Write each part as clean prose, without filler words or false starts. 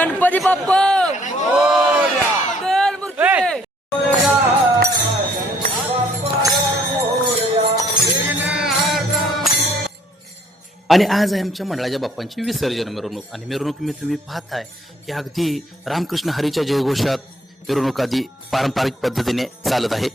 गणपती बाप्पा मंगल मूर्ती. आणि आज आहे आमच्या मंडळाच्या बाप्पांची विसर्जन मिरवणूक. आणि मिरवणूक मी तुम्ही पाहताय की अगदी रामकृष्ण हरीच्या जयघोषात मिरवणूक आधी पारंपरिक पद्धतीने चालत आहे.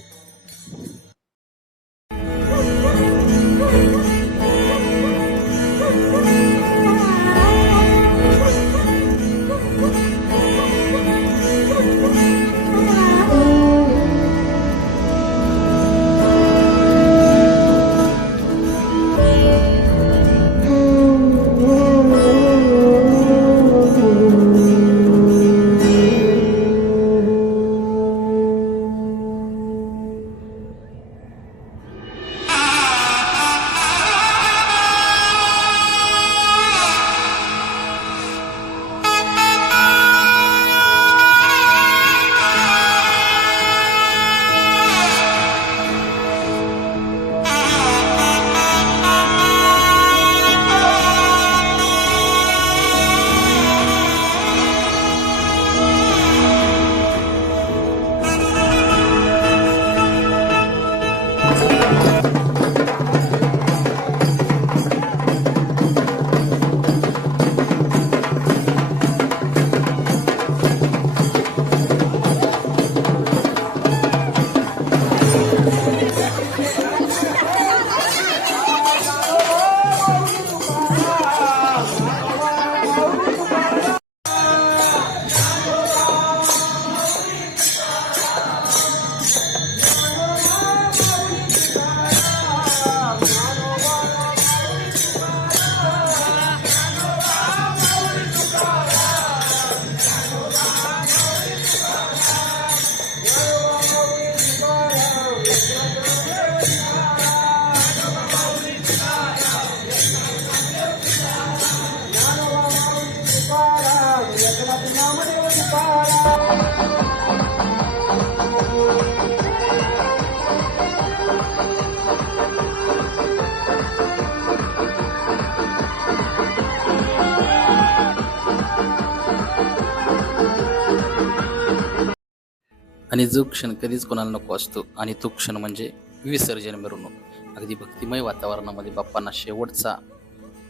आणि जो क्षण कधीच कोणाला नको असतो आणि तो क्षण म्हणजे विसर्जन मिरवणूक. अगदी भक्तिमय वातावरणामध्ये बाप्पांना शेवटचा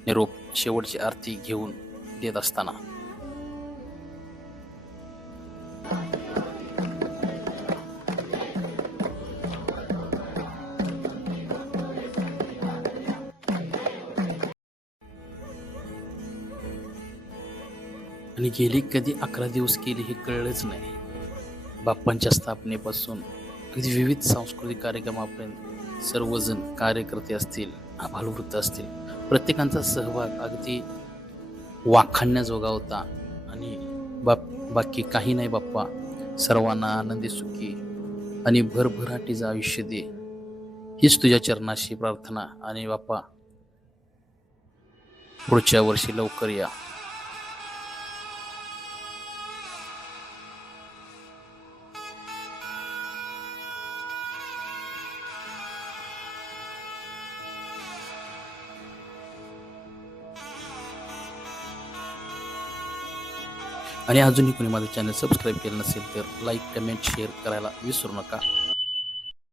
निरोप, शेवटची आरती घेऊन देत असताना आणि गेली कधी 11 दिवस केली हे कळलंच नाही. बाप्पांच्या स्थापनेपासून अगदी विविध सांस्कृतिक कार्यक्रमापर्यंत सर्वजण कार्यकर्ते असतील, आभाळवृत्त असतील, प्रत्येकांचा सहभाग अगदी वाखाणण्याजोगा होता. आणि बाकी काही नाही बाप्पा, सर्वांना आनंदी सुखी आणि भरभराटीचं आयुष्य दे, हीच तुझ्या चरणाशी प्रार्थना. आणि बाप्पा पुढच्या वर्षी लवकर या. आणि अजूनही कोणी माझं चॅनल सबस्क्राईब केलं नसेल तर लाईक, कमेंट, शेअर करायला विसरू नका.